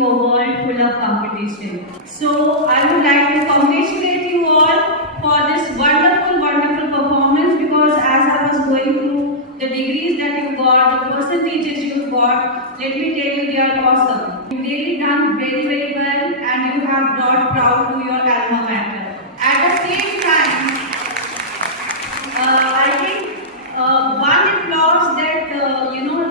into a world full of competition. So I would like to congratulate you all for this wonderful, wonderful performance, because as I was going through the degrees that you got, the percentages you got, let me tell you, they are awesome. You've really done very, very well, and you have brought proud to your alma mater. At the same time, I think one applause that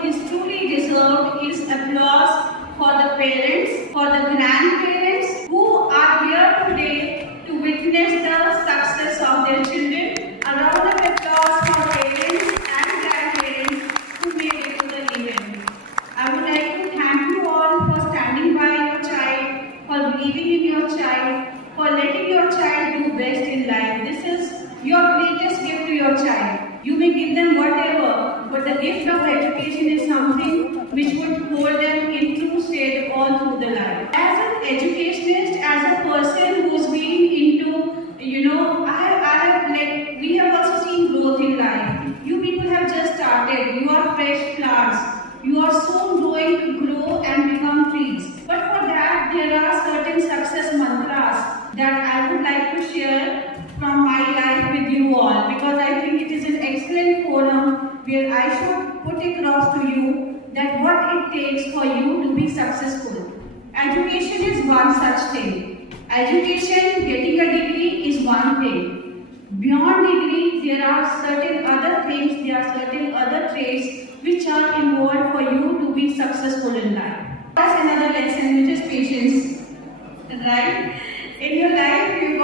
is truly deserved is applause for the parents, for the grandparents who are here today to witness the success of their children. A round of applause for parents and grandparents who made it to the event. I would like to thank you all for standing by your child, for believing in your child, for letting your child do best in life. This is your greatest gift to your child. You may give them whatever, but the gift of education is something which would hold them in true state all through the life. As an educationist, as a person who's been into, we have also seen growth in life. You people have just started. You are fresh plants. You are soon going to grow and become trees. But for that, there are certain success mantras that I would like to share from my life with you all, because I think it is an excellent forum where I should put across to you that what it takes for you to be successful. Education is one such thing. Education, getting a degree is one thing. Beyond degree, there are certain other things, there are certain other traits which are involved for you to be successful in life. That's another lesson, which is patience, right? In your life, if you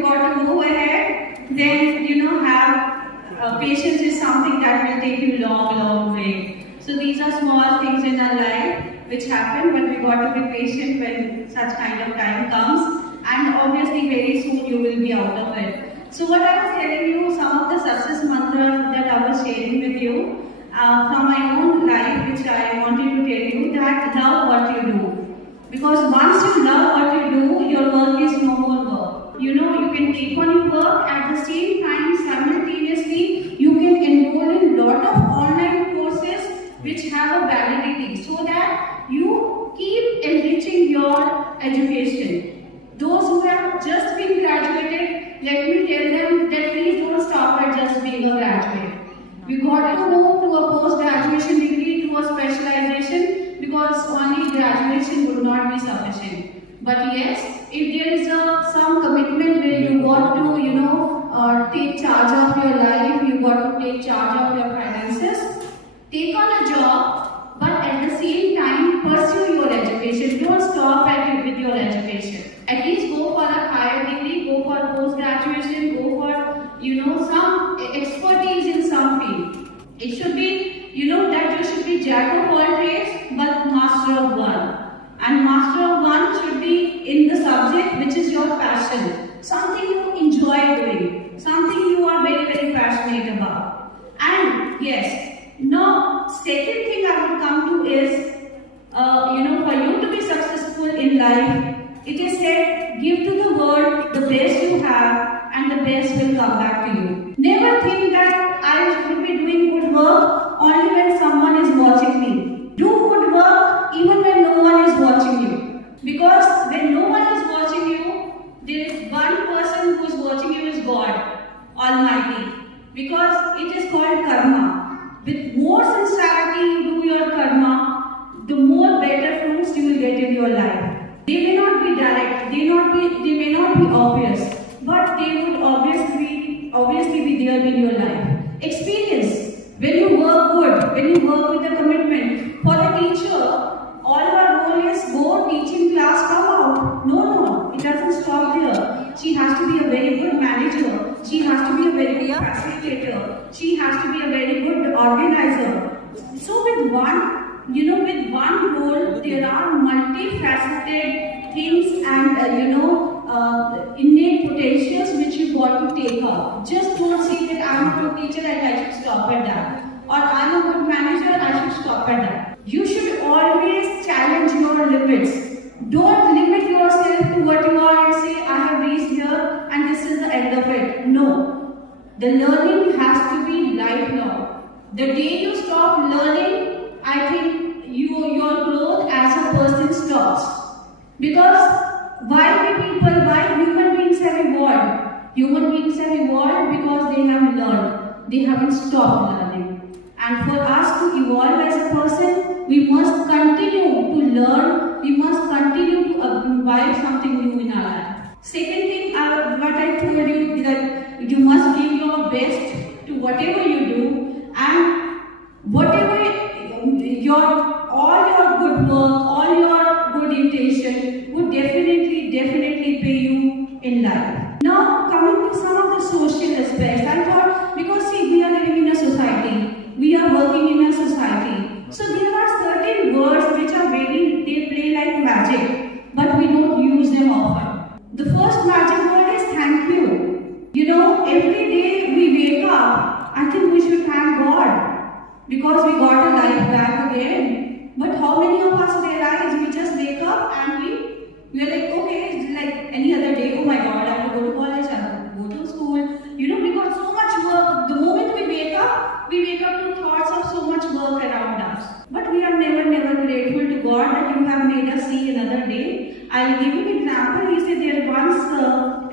got to move ahead, then have patience is something that will take you long, long way. So these are small things in our life which happen, but we got to be patient when such kind of time comes, and obviously very soon you will be out of it. So what I was telling you, some of the success mantras that I was sharing with you from my own life, which I wanted to tell you, that love what you do. Because once you love what you do, your work is no more work. You can take on your work, at the same time, simultaneously, you can enroll in a lot of online courses which have a validity, so that you keep enriching your education. Those who have just been graduated, let me tell them that please don't stop at just being a graduate. We got to move to a post-graduation degree, to a specialization, because only graduation would not be sufficient. But yes, if there is some commitment where you got to, take charge of your life, you got to take charge of your finances, take on a job, but at the same time pursue your education. Don't stop with your education. At least go for a higher degree, go for post-graduation, go for, some expertise in some field. It should be, that you should be jack of all trades, but master of one. And master of one should be in the subject which is your passion. Something you enjoy doing. Something you are very, very passionate about. And yes, now second thing I would come to is, for you to be successful in life, it is said, give to the world the best you have, and the best will come back to you. Never think that I should be doing good work only when someone is watching me. Do good work even when no one is watching you. Because when no one is watching you, there is one person who is watching you, is God Almighty. Because it is called karma. With more sincerity you do your karma, the more better fruits you will get in your life. They may not be direct, they may not be obvious, but they would obviously be there in your life. Experience. When you work good, when you work with a commitment. For the teacher, all her role is go teach in class, come out. No, it doesn't stop there. She has to be a very good manager. She has to be a very good facilitator. She has to be a very good organizer. So with one role, there are multifaceted things and innate potentials which you got to take up. Just don't say that I'm a good teacher and I should stop at that, or I'm a good manager and I should stop at that. You should always challenge your limits. Don't limit yourself to what you are and say I have reached here and this is the end of it. No, the learning has to be lifelong. The day you stop learning, I think your growth as a person stops. Because why human beings have evolved? Human beings have evolved because they have learned. They haven't stopped learning. And for us to evolve as a person, we must continue to learn. We must continue to imbibe something new in our life. Second thing, what I told you is that you must give your best to whatever you do, and whatever all your good work, all your good intention would definitely pay you in life. Now coming to some of the social aspects, I thought, because see, we are living in a society, we are working in a society, so there are certain words which are they play like magic, but we don't use them often. The first magic word is thank you. You know, every day we wake up, I think we should thank God because we got a life back again. But how many of us realize we just wake up and we are like, okay, it's like any other day. Oh my God, I have to go to college, I have to go to school. You know, we got so much work. The moment we wake up to thoughts of so much work around us. But we are never grateful to God that you have made us see another day. I'll give you an example. He said there once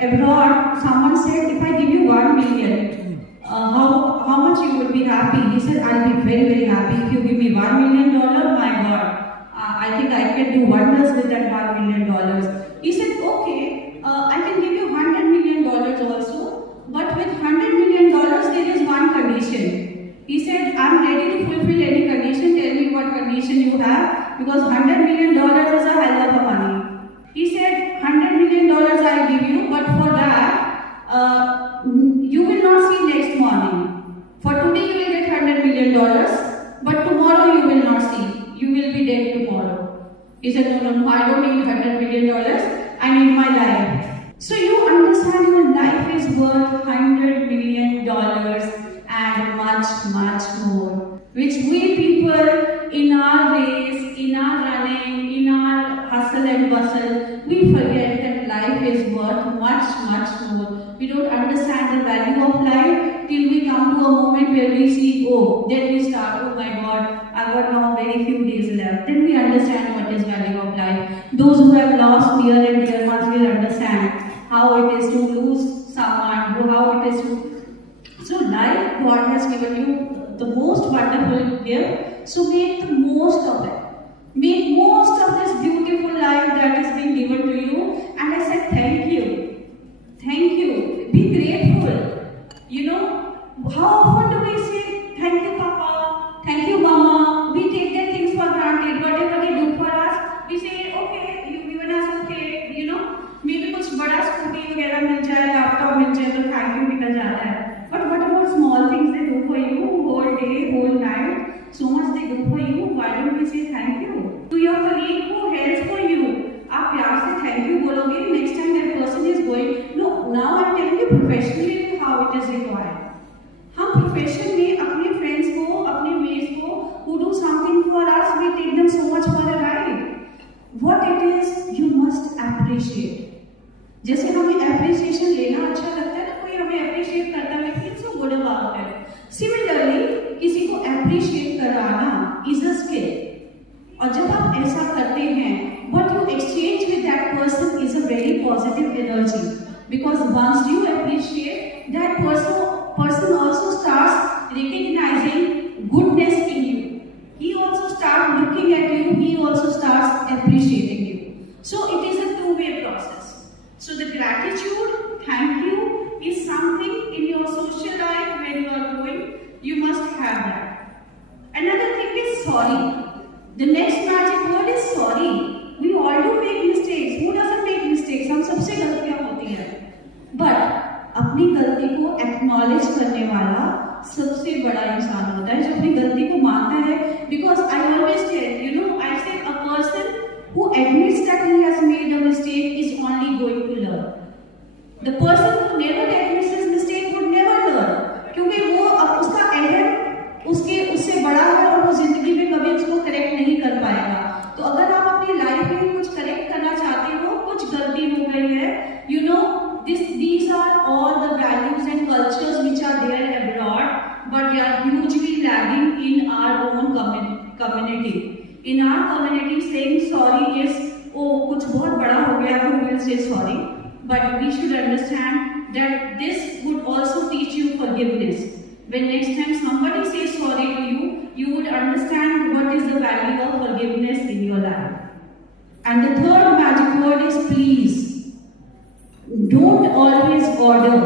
abroad, someone said, if I give you 1 million, how much you would be happy? He said, I'll be very happy. If you give me $1 million, my God, I think I can do wonders with that $1 million. He said, okay, I can give you $100 million also, but with $100 million, there is one condition. He said, I'm ready to fulfill any condition. Tell me what condition you have, because $100 million is a hell of a money. He said, $100 million I'll give you, but for that, you will not see next morning. For today you will get $100 million, but tomorrow you will not see. You will be dead tomorrow. He said, no, I don't need $100 million. I need my life. So you understand your life is worth $100 million and much more, which we people in our race, in our running, in our hustle and bustle, we forget that life is worth much more. We don't understand the value of life till we come to a moment where we see, then we start, oh my God, I've got now very few days left. Then we understand what is value of life. Those who have lost near and dear ones will understand how it is to lose someone, how it is to. So life, God has given you the most wonderful gift, so make the most of it. Make most of this beautiful life that is being given to you. And I said, thank you. Thank you. Be grateful. You know, how often do we say, thank you, Papa, thank you, Mama. We take their things for granted. Whatever they do for us, we say, okay, you've given us okay, you know, maybe कुछ बड़ा scooty वगैरह मिल जाए, laptop मिल जाए तो thank you निकल जाता है. But what about small things they do for you, whole day, whole night? So much they do for you. Why don't we say thank you? To your colleague who helps for you, आप प्यार से thank you बोलोगे. Next time that person is going. No, now I'm telling you professionally how it is required. हम profession में अपने friends को, अपने mates को who do something for us, we take them so much for a ride. What it is, you must appreciate. जैसे हमें appreciation लेना अच्छा लगता है ना, कोई हमें appreciate करता है, we feel so good about it. Similarly, किसी को appreciate कराना is a skill. और जब आप ऐसा करते हैं, what you exchange with that person is a very positive energy. Because once you appreciate, that person also starts recognizing goodness in you. He also starts looking at you, he also starts appreciating you. So it is a two-way process. So the gratitude, thank you, is something in your social life when you are growing, you must have that. Another thing is sorry. The next magic word is sorry. We all do make mistakes. Who doesn't make mistakes? हम सबसे गलतियाँ होती हैं. But अपनी गलती को acknowledge करने वाला सबसे बड़ा इंसान होता है जो अपनी गलती को मानता है. Because I always tell, you know, I say a person who admits that he has made a mistake is only going to learn. The person who never admits his mistake would never learn. क्योंकि वो उसका अहम उससे बड़ा है और वो जिंदगी में कभी उसको करेक्ट नहीं कर पाएगा. तो अगर आप अपनी लाइफ में कुछ करेक्ट करना चाहते हो, कुछ गलती हो गई है, you know, these are all the values and cultures which are there abroad, but they are hugely lagging in our own community. In our community, saying sorry is, oh, कुछ बहुत say sorry, but we should understand that this would also teach you forgiveness. When next time somebody says sorry to you, you would understand what is the value of forgiveness in your life. And the third magic word is please. Don't always order.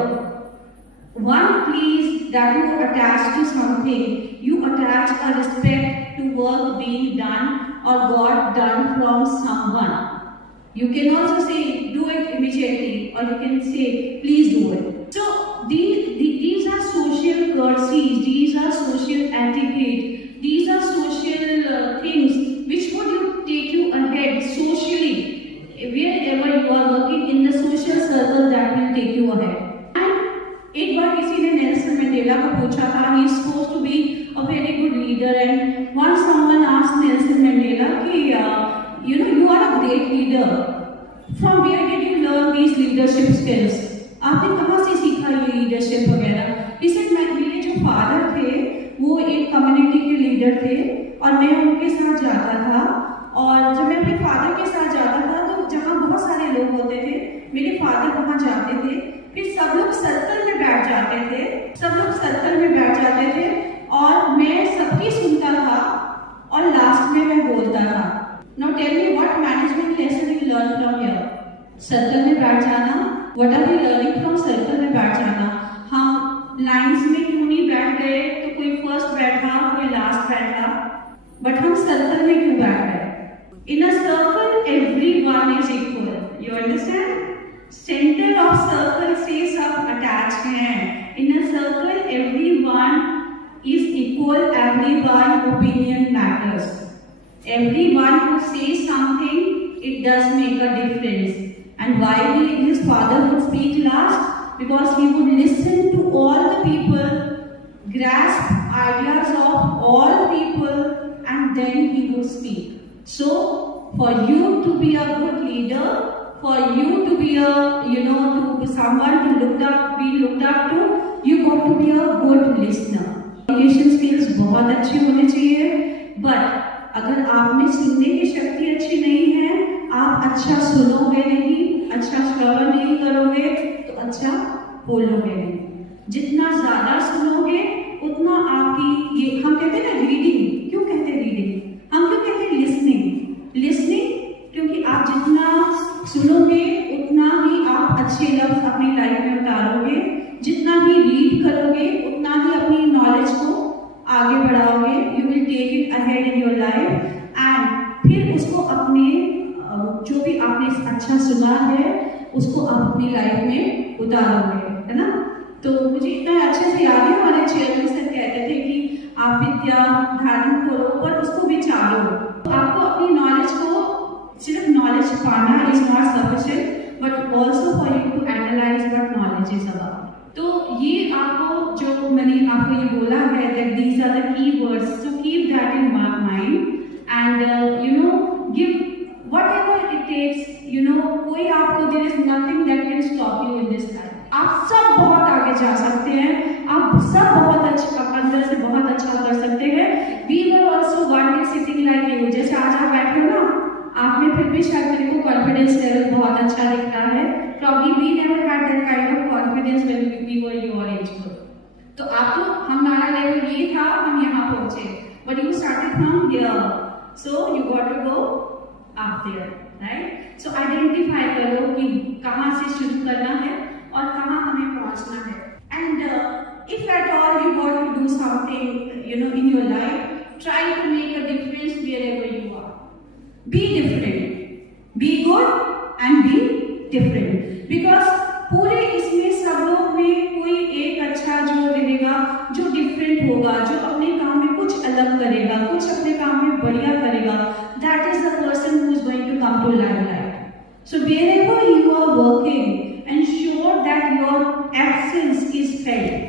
One please that you attach to something, you attach a respect to work being done or got done from someone. You can also say do it immediately, or you can say please do it. So these are social courtesies, these are social etiquette, these are social things which would take you ahead socially. Wherever you are working in the social circle, that will take you ahead. एक बार किसी ने Nelson Mandela को पूछा था, he is supposed to be a very good leader, and once someone asked Nelson Mandela कि you are a great leader, from where did you learn these leadership skills? आपने कहाँ से सीखा ये leadership वगैरह? He said मेरे जो father थे वो एक community के leader थे और मैं उनके साथ जाता था, और जब मैं अपने father के साथ जाता था तो जहाँ बहुत सारे लोग होते थे मेरे father वहाँ जाते थे, फिर सब लोग सर्कल में बैठ जाते थे और मैं सबकी सुनता था और लास्ट में मैं बोलता था. Now tell me what management lesson you learn from here? Circle में बैठ जाना. What are we learning from circle में बैठ जाना? हम लाइंस में क्यों नहीं बैठ गए? तो कोई फर्स्ट बैठा, कोई लास्ट बैठा, बट हम सर्कल में क्यों बैठ गए? In a circle, everyone is equal. You understand? Center of circle से सब attached हैं. In a circle, everyone is equal. Everyone opinion matters. Everyone who says something, it does make a difference. And why his father would speak last? Because he would listen to all the people, grasp ideas of all people, and then he would speak. So, for you to be a good leader, for you to be to someone to be looked up to, you got to be a good listener. Communication skills बहुत अच्छी होनी चाहिए, but अगर आप में सुनने की शक्ति अच्छी नहीं है, आप अच्छा सुनोगे नहीं, अच्छा श्रवण नहीं करोगे, तो अच्छा बोलोगे नहीं. जितना ज़्यादा सुनोगे, उतना आपकी ये हम कहते हैं ना रीडिंग. क्यों कहते हैं रीडिंग? हम क्यों कहते हैं लिसनिंग? क्योंकि आप जितना सुनोगे उतना ही आप अच्छे लफ्ज अपनी लाइफ में उतारोगे. जितना ही रीड करोगे उतना ही अपनी नॉलेज को आगे बढ़ाओगे. You will take it ahead in your life, and फिर उसको अपने जो भी आपने अच्छा सुना है उसको आप अपनी लाइफ में उतारोगे, है ना. तो मुझे इतना अच्छे से याद है, हमारे चेयरमैन सर कहते थे कि आप विद्या धारण करो पर उसको विचारो. आपको अपनी नॉलेज को सिर्फ नॉलेज पाना is not sufficient, but also for you to analyse what knowledge is about. तो ये आपको जो मैंने आपको ये बोला है that these are the key words, so keep that in mind and give whatever it takes. कोई आपको there is nothing that can stop you in this life. आप सब बहुत आगे जा सकते हैं, आप सब बहुत अच्छा अंदर से बहुत अच्छा कर सकते हैं. We were also one day sitting like you. जैसे आज आप बैठे हो ना, आप में फिर भी शायद मेरे को कॉन्फिडेंस लेवल बहुत अच्छा दिख रहा है. Probably we never had that kind of confidence when we were your age group. तो आप तो हमारा लेवल ये था, हम यहाँ पहुँचे. But you started from here, so you got to go up there, right? So identify करो कि कहाँ से शुरू करना है और कहाँ हमें पहुँचना है. And if at all you want to do something, in your life, try to make a difference wherever you are. Be different, be good and be different. Because पूरे इसमें सब लोग में कोई एक अच्छा जो रहेगा, जो डिफरेंट होगा, जो अपने काम में कुछ अलग करेगा, कुछ अपने काम में बढ़िया करेगा. That is the person who is going to come to limelight. So wherever you are working, ensure that your absence is felt.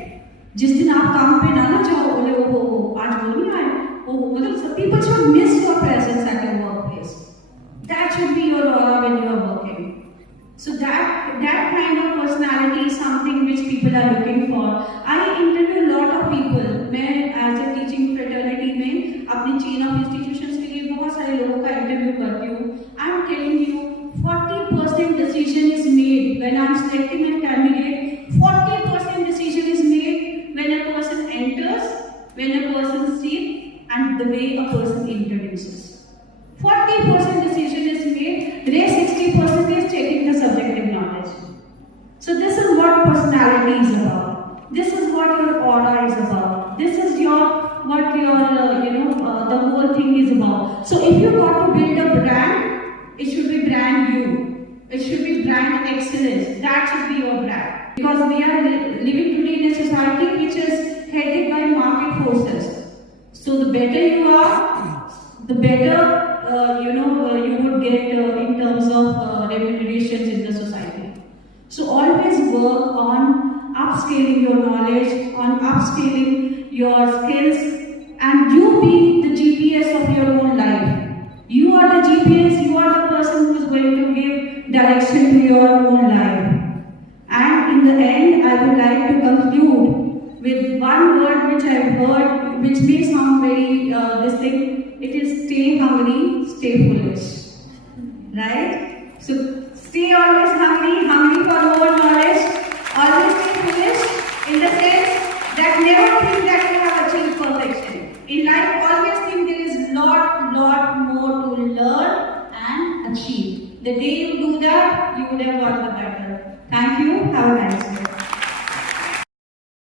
जिस दिन आप काम पे ना जाओ, बोले वो आज वो नहीं आए, मतलब people should miss your presence at your workplace. That should be your aura when you are working. So that kind of personality is something which people are looking for. I interview a lot of people. मैं as a teaching fraternity में अपनी chain of institutions के लिए बहुत सारे लोगों का interview करती हूँ. I am telling you, 40% decision you. It should be brand excellence. That should be your brand. Because we are living today in a society which is headed by market forces. So the better you are, the better you would get in terms of remunerations in the society. So always work on upscaling your knowledge, on upscaling your skills, and you be the GPS of your own life. You are the GPS, you are the person who is going to give direction to your own life. And in the end, I would like to conclude with one word which I have heard, which may sound very this thing. It is stay hungry, stay foolish. Right? So stay always hungry, hungry for more knowledge, always stay foolish in the sense that never think that you have achieved perfection. In life, always think there is lot more to learn and achieve. The day you do that, you would have won the battle. Thank you. Have a nice day.